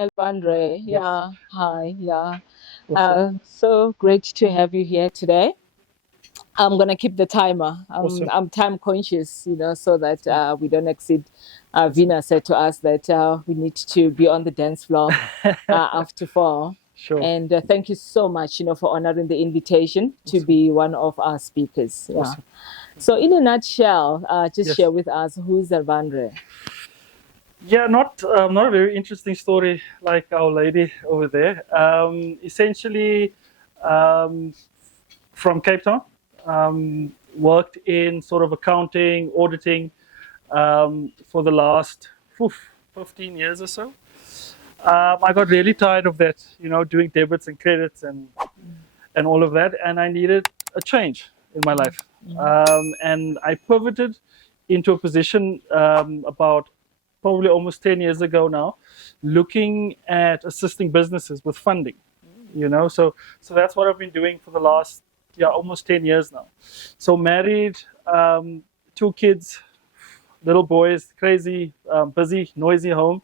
Elvandre. Yes. Yeah, hi. Yeah. Awesome. So great to have you here today. I'm gonna keep the timer. Awesome. I'm time conscious, so that Yeah. we don't exceed. Awesome. Vina said to us that we need to be on the dance floor after 4. Sure. And thank you so much, for honoring the invitation to Awesome. be one of our speakers. Yeah. Awesome. So, in a nutshell, just Yes. share with us who's Elvandre. Yeah, not a very interesting story like our lady over there. Essentially, um, from Cape Town, worked in sort of accounting, auditing for the last 15 years or so. I got really tired of that, doing debits and credits and all of that, and I needed a change in my life. And I pivoted into a position about probably almost 10 years ago now, looking at assisting businesses with funding. So that's what I've been doing for the last almost 10 years now. So married, 2 kids, little boys, crazy, busy, noisy home.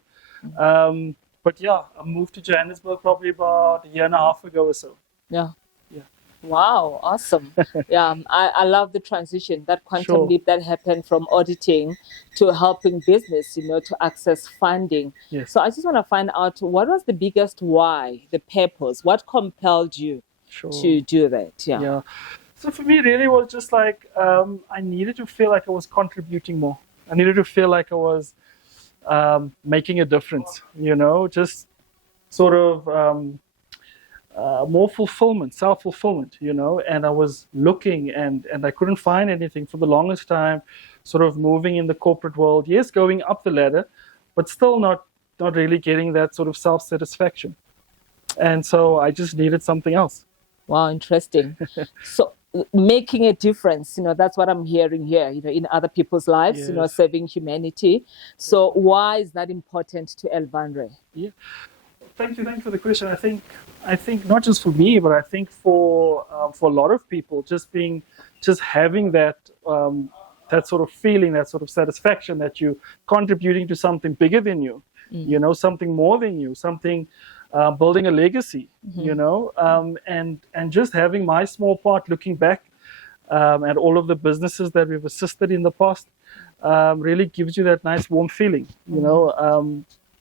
But yeah, I moved to Johannesburg probably about a year and a half ago or so. Yeah. Yeah, Wow, awesome. Yeah, I love the transition, that quantum sure. leap that happened from auditing to helping business, to access funding. Yes, So I just want to find out what was the biggest why, the purpose, what compelled you sure. to do that? Yeah. Yeah. So for me, really was just like I needed to feel like I was contributing more. I needed to feel like I was making a difference. Just sort of more fulfillment, self fulfillment. And I was looking and I couldn't find anything for the longest time. Sort of moving in the corporate world, yes, going up the ladder, but still not really getting that sort of self satisfaction. And so I just needed something else. Wow, interesting. So making a difference, that's what I'm hearing here, in other people's lives, Yes. serving humanity. So why is that important to Elvandre? Yeah. Thank you for the question. I think not just for me, but I think for a lot of people, just having that sort of feeling, that sort of satisfaction that you contributing to something bigger than you, something more than you, something building a legacy, and just having my small part, looking back at all of the businesses that we've assisted in the past, really gives you that nice warm feeling,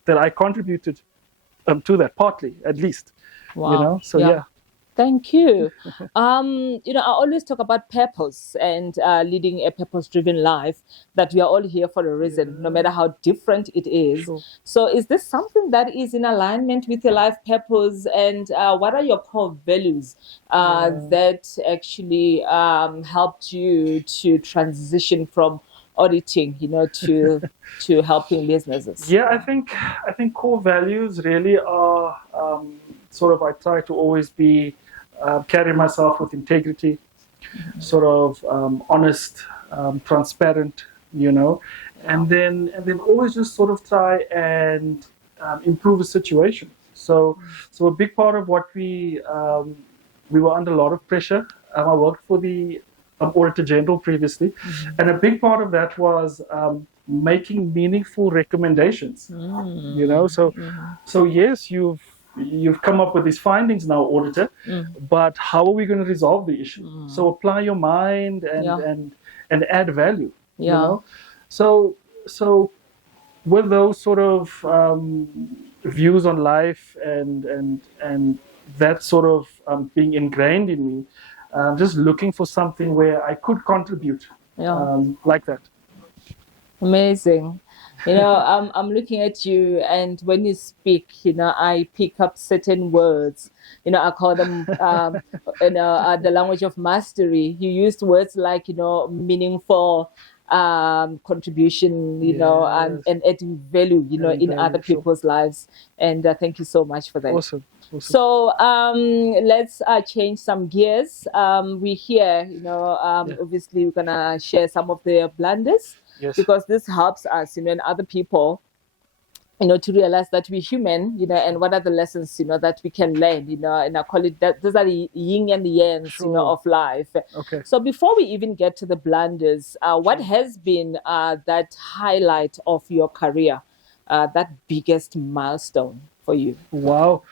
that I contributed to that partly, at least. Wow. So yeah. Thank you. I always talk about purpose and leading a purpose-driven life, that we are all here for a reason, no matter how different it is. Sure. So is this something that is in alignment with your life purpose? And what are your core values that actually helped you to transition from auditing, to helping businesses? Yeah, I think core values really are sort of, I try to always be carry myself with integrity, sort of honest, transparent, and then always just sort of try and improve the situation. So a big part of what we were under a lot of pressure. I worked for the Auditor General previously, and a big part of that was making meaningful recommendations. So yes, you've come up with these findings now, auditor, but how are we going to resolve the issue? So apply your mind and add value. So with those sort of views on life and that sort of being ingrained in me, just looking for something where I could contribute, like that. Amazing. I'm looking at you, and when you speak, I pick up certain words. I call them, the language of mastery. You used words like, meaningful contribution, and adding value, Adding in value, other sure. people's lives. And thank you so much for that. Awesome. So let's change some gears. We here, obviously we're gonna share some of the blunders, Yes. because this helps us, and other people, to realize that we're human, and what are the lessons, that we can learn, and I call it that those are the yin and the yangs, Sure. of life. Okay. So before we even get to the blunders, what has been that highlight of your career, that biggest milestone for you? Wow.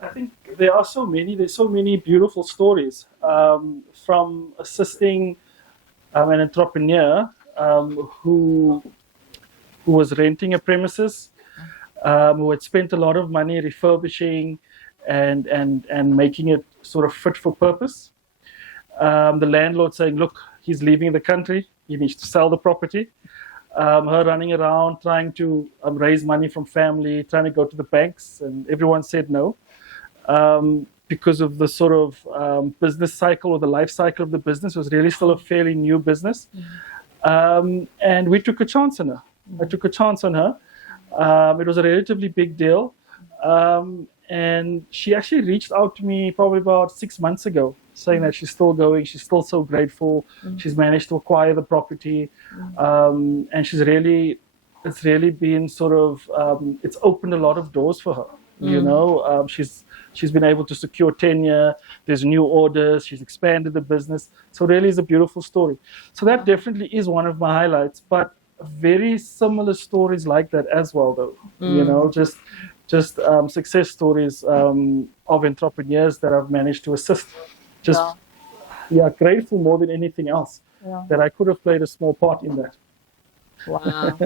I think there's so many beautiful stories from assisting an entrepreneur who was renting a premises, who had spent a lot of money refurbishing and making it sort of fit for purpose. The landlord saying, look, he's leaving the country, he needs to sell the property. Her running around trying to raise money from family, trying to go to the banks, and everyone said no. Because of the sort of business cycle or the life cycle of the business was really still a fairly new business. And we took a chance on her. I took a chance on her. It was a relatively big deal. And she actually reached out to me probably about 6 months ago, saying that she's still going, she's still so grateful, she's managed to acquire the property, and it's really been sort of, it's opened a lot of doors for her. You know, she's been able to secure tenure, there's new orders, she's expanded the business. So really is a beautiful story. So that definitely is one of my highlights, but very similar stories like that as well, though. You know, just success stories of entrepreneurs that I've managed to assist. Just grateful more than anything else that I could have played a small part in that. Wow.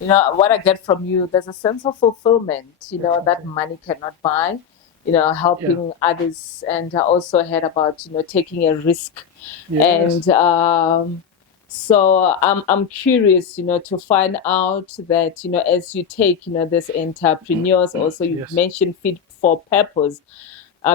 You know, what I get from you, there's a sense of fulfillment, you know, that money cannot buy, you know, helping others. And I also heard about, you know, taking a risk. Yes. And so I'm curious, you know, to find out that, you know, as you take, you know, this entrepreneurs, also you've mentioned fit for purpose.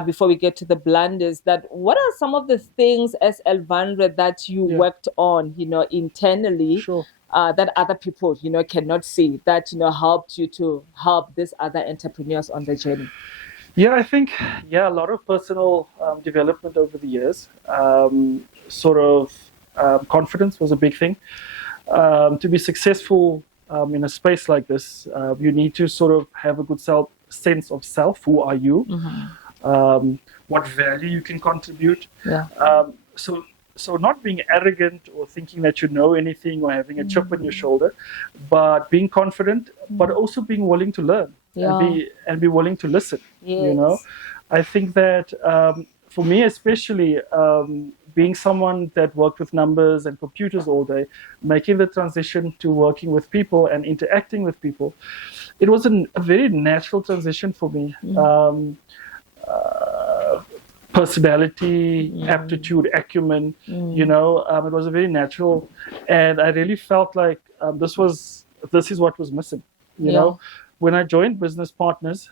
Before we get to the blunders, that what are some of the things as Elvandre that you worked on, you know, internally? Sure. That other people, you know, cannot see, that, you know, helped you to help these other entrepreneurs on the journey? Yeah, I think, a lot of personal development over the years. Confidence was a big thing. To be successful in a space like this, you need to sort of have a good sense of self. Who are you? What value you can contribute. So not being arrogant or thinking that you know anything or having a chip on your shoulder, but being confident, but also being willing to learn and be willing to listen. You know, I think that for me especially, being someone that worked with numbers and computers all day, making the transition to working with people and interacting with people, it was a very natural transition for me. Personality, aptitude, acumen, you know, it was a very natural, and I really felt like this is what was missing. You know, when I joined Business Partners,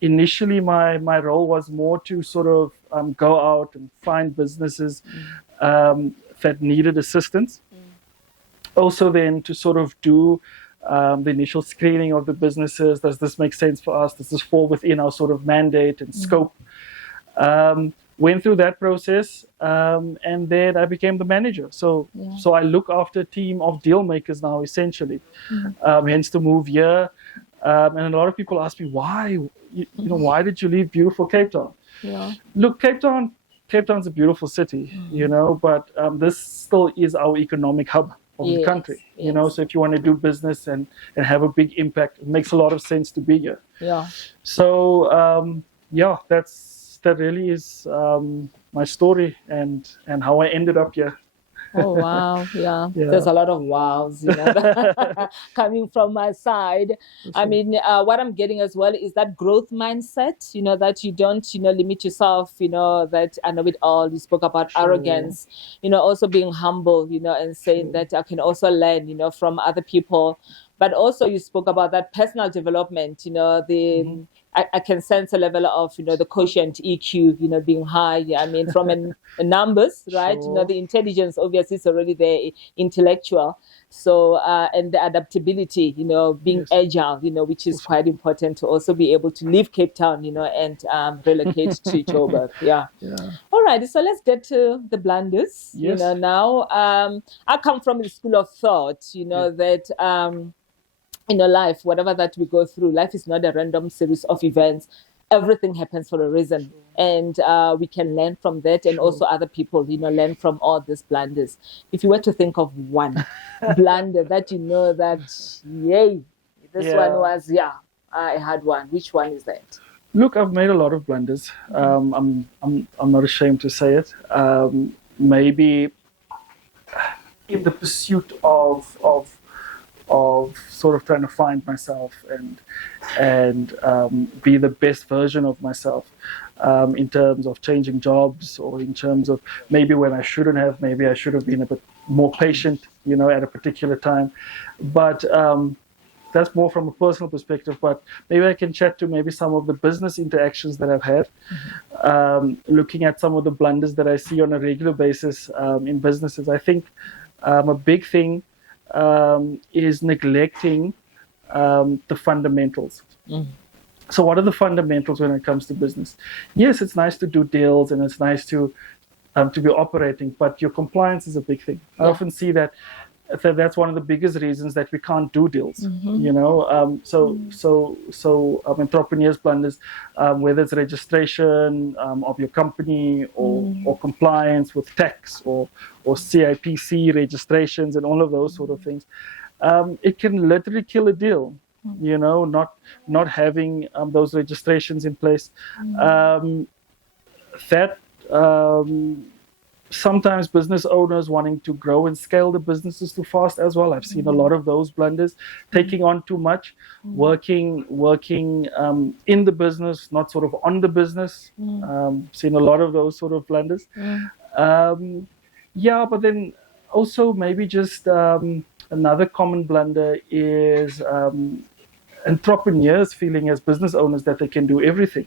initially my role was more to sort of go out and find businesses that needed assistance. Also then to sort of do the initial screening of the businesses. Does this make sense for us? Does this fall within our sort of mandate and scope? Went through that process, and then I became the manager. So I look after a team of deal makers now, essentially. Hence the move here. And a lot of people ask me, why? You know, why did you leave beautiful Cape Town? Look, Cape Town's a beautiful city, you know, but this still is our economic hub of the country, you know. So if you want to do business and have a big impact, it makes a lot of sense to be here. So that really is my story and how I ended up here. Oh, wow. There's a lot of wows, you know, coming from my side. I mean, what I'm getting as well is that growth mindset, you know, that you don't, you know, limit yourself, you know, that I know it all. You spoke about arrogance, you know, also being humble, you know, and saying that I can also learn, you know, from other people. But also you spoke about that personal development, you know, I can sense a level of, you know, the quotient EQ, you know, being high. I mean, from a numbers, right? You know, the intelligence obviously is already there, intellectual. So, and the adaptability, you know, being agile, you know, which is quite important to also be able to leave Cape Town, you know, and relocate to Joburg. All right. So let's get to the blunders. You know, now I come from the school of thought, you know, that in a life, whatever that we go through, life is not a random series of events. Everything happens for a reason, and we can learn from that, and also other people, you know, learn from all these blunders. If you were to think of one blunder that you know that, yay, this one was, a hard one? Which one is that? Look, I've made a lot of blunders. I'm not ashamed to say it. Maybe in the pursuit of sort of trying to find myself and be the best version of myself, in terms of changing jobs, or in terms of maybe when I shouldn't have, maybe I should have been a bit more patient, at a particular time. But that's more from a personal perspective. But maybe I can chat to maybe some of the business interactions that I've had, looking at some of the blunders that I see on a regular basis in businesses. I think a big thing is neglecting the fundamentals. So what are the fundamentals when it comes to business? Yes, it's nice to do deals and it's nice to be operating, but your compliance is a big thing. I often see that's one of the biggest reasons that we can't do deals. So entrepreneurs blunders, whether it's registration of your company or compliance with tax or CIPC registrations and all of those sort of things, it can literally kill a deal. Not having those registrations in place. Sometimes business owners wanting to grow and scale the businesses too fast as well. I've seen a lot of those blunders, taking on too much, working in the business, not sort of on the business. Seen a lot of those sort of blunders. But then also maybe just another common blunder is entrepreneurs feeling as business owners that they can do everything.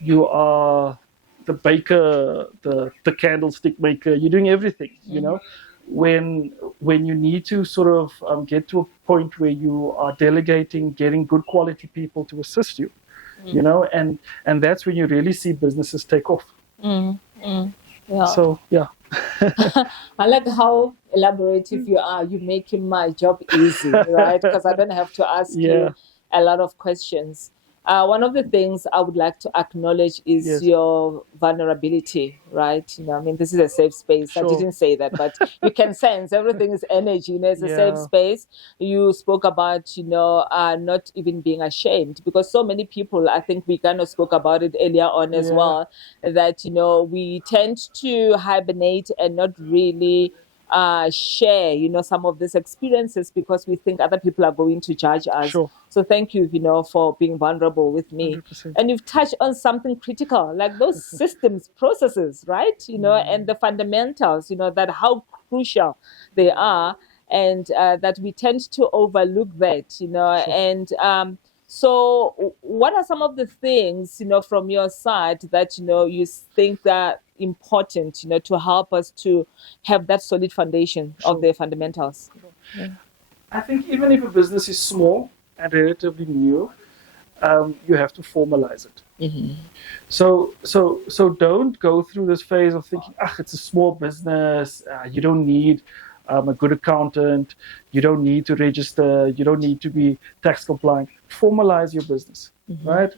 You are the baker, the candlestick maker. You're doing everything. When you need to sort of get to a point where you are delegating, getting good quality people to assist you. And that's when you really see businesses take off. Yeah. So yeah. I like how elaborative you are. You're making my job easy, right? Because I don't have to ask you a lot of questions. One of the things I would like to acknowledge is your vulnerability, right? This is a safe space. Sure. I didn't say that, but you can sense everything is energy. It's a safe space. You spoke about, not even being ashamed, because so many people, I think we kind of spoke about it earlier on as well, that, we tend to hibernate and not really share, some of these experiences because we think other people are going to judge us. Sure. So thank you, for being vulnerable with me. 100%. And you've touched on something critical, like those systems, processes, right? And the fundamentals, that how crucial they are, and that we tend to overlook that, Sure. And so what are some of the things, from your side that, you think that important, to help us to have that solid foundation of the fundamentals? I think even if a business is small and relatively new, you have to formalize it. So don't go through this phase of thinking, it's a small business, you don't need a good accountant, you don't need to register, you don't need to be tax compliant. Formalize your business, right?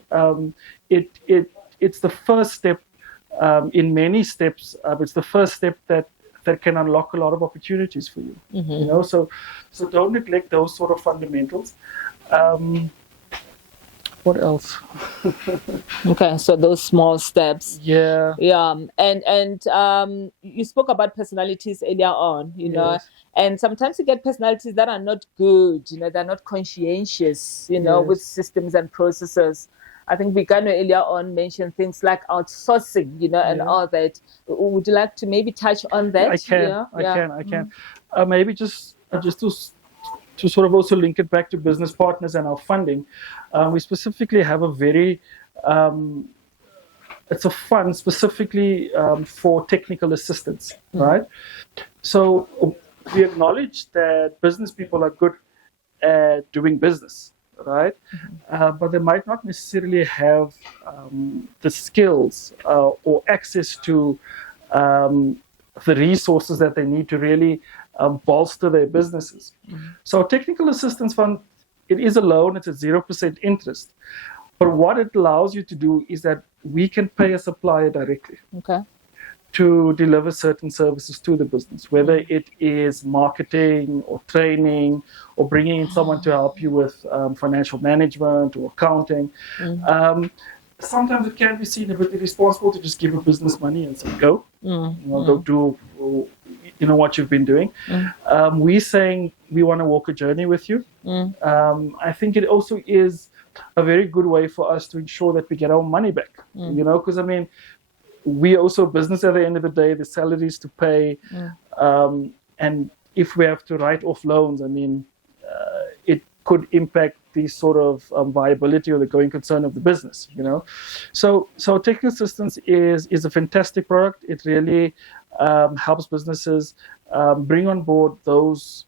It's the first step in many steps. It's the first step that can unlock a lot of opportunities for you. So don't neglect those sort of fundamentals. What else? Okay, so those small steps. Yeah. And you spoke about personalities earlier on, and sometimes you get personalities that are not good, they're not conscientious, with systems and processes. I think we kind of earlier on mentioned things like outsourcing, and all that. Would you like to maybe touch on that? I can. Maybe just to sort of also link it back to business partners and our funding. We specifically have a very, it's a fund specifically for technical assistance, right? So we acknowledge that business people are good at doing business, right? But they might not necessarily have the skills or access to the resources that they need to really bolster their businesses. So technical assistance fund, it is a loan, it's at 0% interest. But what it allows you to do is that we can pay a supplier directly. Okay. to deliver certain services to the business, whether it is marketing or training or bringing in someone to help you with financial management or accounting. Sometimes it can be seen a bit irresponsible to just give a business money and say, go, go do what you've been doing. We're saying we want to walk a journey with you. I think it also is a very good way for us to ensure that we get our money back, because I mean, we also business at the end of the day, the salaries to pay, and if we have to write off loans, I mean, it could impact the sort of viability or the going concern of the business, So technical assistance is a fantastic product. It really helps businesses bring on board those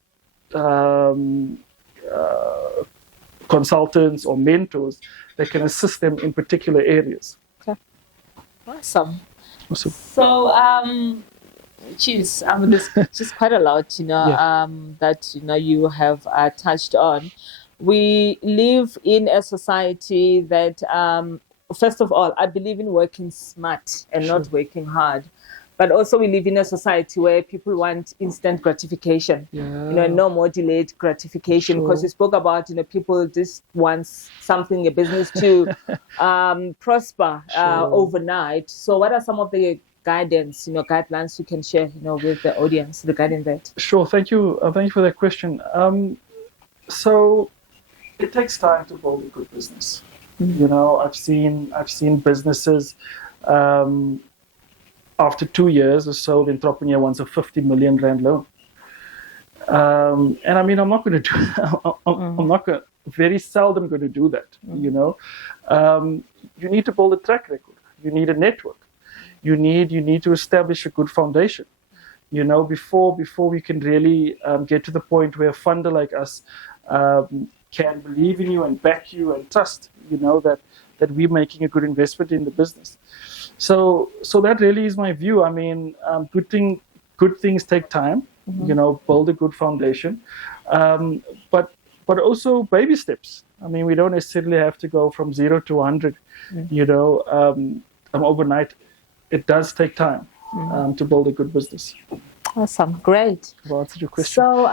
consultants or mentors that can assist them in particular areas. Okay. Awesome. So, there's just quite a lot, that you have touched on. We live in a society that, first of all, I believe in working smart and not working hard. But also we live in a society where people want instant gratification, no more delayed gratification. Because we spoke about, people just want something, a business to prosper overnight. So what are some of the guidance, guidelines you can share, with the audience regarding that? Sure. Thank you. Thank you for that question. So it takes time to build a good business. I've seen businesses, after 2 years or so, the entrepreneur wants a 50 million rand loan. And I mean, I'm not going to do. I'm not going. Very seldom going to do that. You need to build a track record. You need a network. You need to establish a good foundation. Before we can really get to the point where a funder like us can believe in you and back you and trust. That we're making a good investment in the business. So that really is my view. I mean, good things take time. Build a good foundation, but also baby steps. I mean, we don't necessarily have to go from 0 to 100. Overnight. It does take time to build a good business. Awesome, great. I've answered your question. So,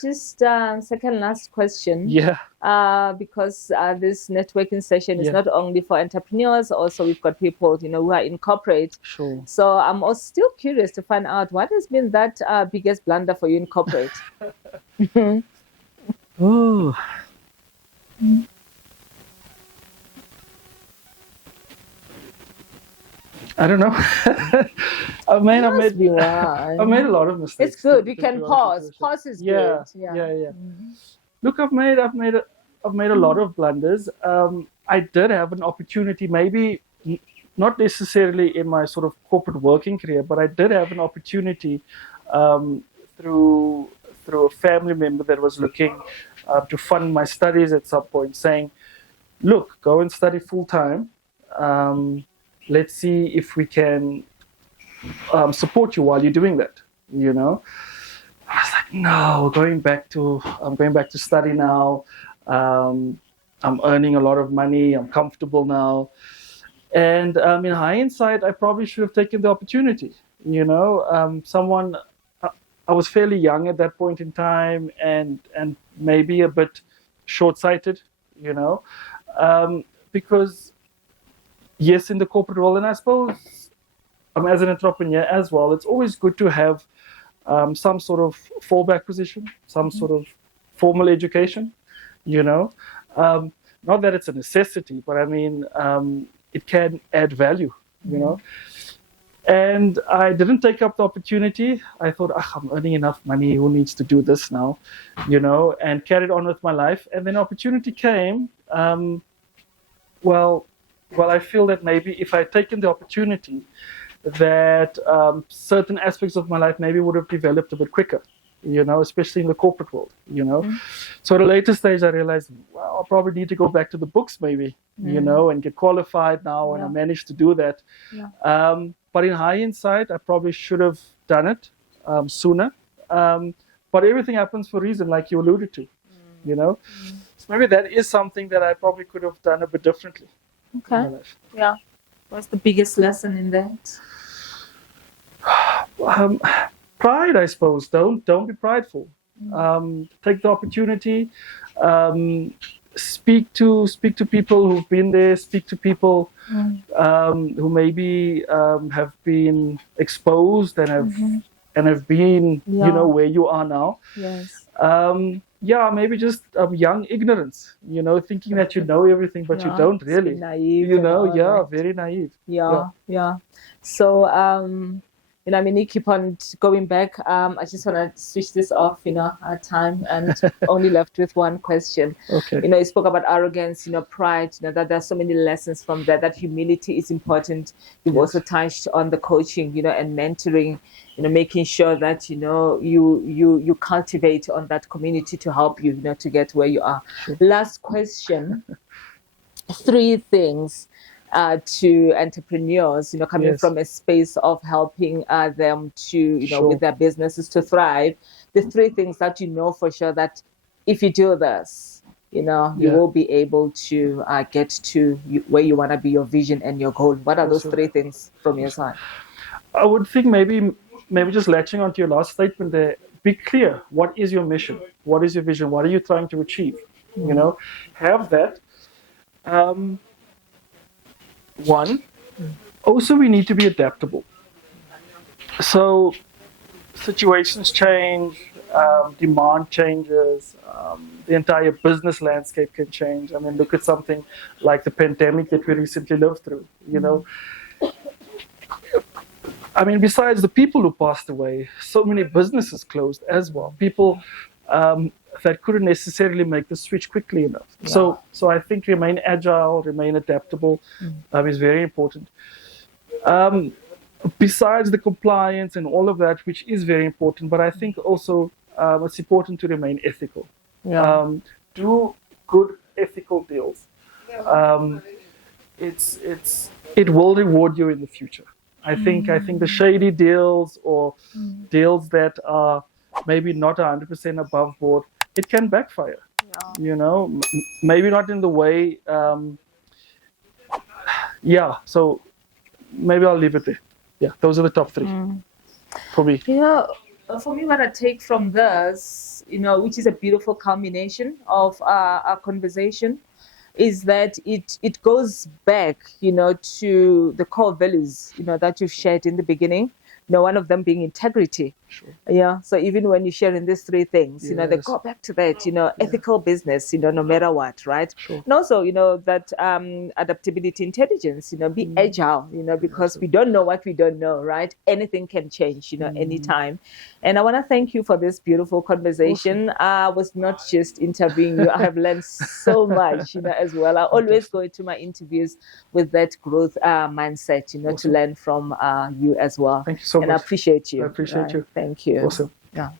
just second last question. Yeah. Because this networking session is not only for entrepreneurs, also we've got people, who are in corporate. Sure. So I'm also still curious to find out what has been that biggest blunder for you in corporate. Oh. I don't know. I've made a lot of mistakes. It's good. We can pause. Pause is good. Yeah. Look, I've made a lot of blunders. I did have an opportunity, maybe not necessarily in my sort of corporate working career, but I did have an opportunity through a family member that was looking to fund my studies at some point, saying, "Look, go and study full time. Let's see if we can support you while you're doing that." I was like, "No, I'm going back to study now. I'm earning a lot of money. I'm comfortable now." And in hindsight, I probably should have taken the opportunity. I was fairly young at that point in time, and maybe a bit short-sighted. Because. Yes, in the corporate world, and I suppose as an entrepreneur as well, it's always good to have some sort of fallback position, some sort of formal education, Not that it's a necessity, but I mean, it can add value, And I didn't take up the opportunity. I thought, I'm earning enough money. Who needs to do this now, And carried on with my life. And then opportunity came. Well, I feel that maybe if I'd taken the opportunity, that certain aspects of my life maybe would have developed a bit quicker, especially in the corporate world, So at a later stage, I realized, well, I'll probably need to go back to the books maybe, and get qualified now, and I managed to do that. Yeah. But in hindsight, I probably should have done it sooner. But everything happens for a reason, like you alluded to, So maybe that is something that I probably could have done a bit differently. Okay. Yeah. What's the biggest lesson in that? Pride, I suppose. Don't be prideful. Take the opportunity. Um, speak to people who've been there. Speak to people who maybe have been exposed and have been where you are now. Yes. Maybe just young ignorance. Thinking that you know everything, but you don't really. Naive. Very naive. Yeah. So, I keep on going back. I just want to switch this off, our time, and only left with one question. Okay. You spoke about arrogance, pride, that there's so many lessons from that humility is important. You've also touched on the coaching, and mentoring, making sure that, you cultivate on that community to help you, to get where you are. Sure. Last question. 3 things to entrepreneurs, coming from a space of helping them to, Sure. with their businesses to thrive. The 3 things that for sure that if you do this, you will be able to get to where you want to be, your vision and your goal. What are those 3 things from your side? I would think maybe just latching onto your last statement there. Be clear. What is your mission? What is your vision? What are you trying to achieve? Have that. One, also we need to be adaptable. So situations change, demand changes, the entire business landscape can change. I mean, look at something like the pandemic that we recently lived through, I mean, besides the people who passed away, so many businesses closed as well. People that couldn't necessarily make the switch quickly enough. Yeah. So I think remain agile, remain adaptable is very important. Besides the compliance and all of that, which is very important, but I think also it's important to remain ethical. Yeah. Do good ethical deals. Yeah. It will reward you in the future. I think the shady deals or deals that are maybe not 100% above board, it can backfire. Yeah. Maybe not in the way. So maybe I'll leave it there. Yeah, those are the top 3 for me. For me, what I take from this, which is a beautiful culmination of our conversation, is that it goes back, to the core values, that you've shared in the beginning. One of them being integrity. Sure. Yeah. So even when you're sharing these 3 things, yes. They go back to that, ethical business, no matter what, right? Sure. And also, that adaptability, intelligence, be agile, because we don't know what we don't know, right? Anything can change, anytime. And I want to thank you for this beautiful conversation. Awesome. I was not just interviewing you. I have learned so much, as well. I always go into my interviews with that growth mindset, awesome. To learn from you as well. Thank you so much. And I appreciate you. I appreciate you. Thank you. Awesome. Yeah.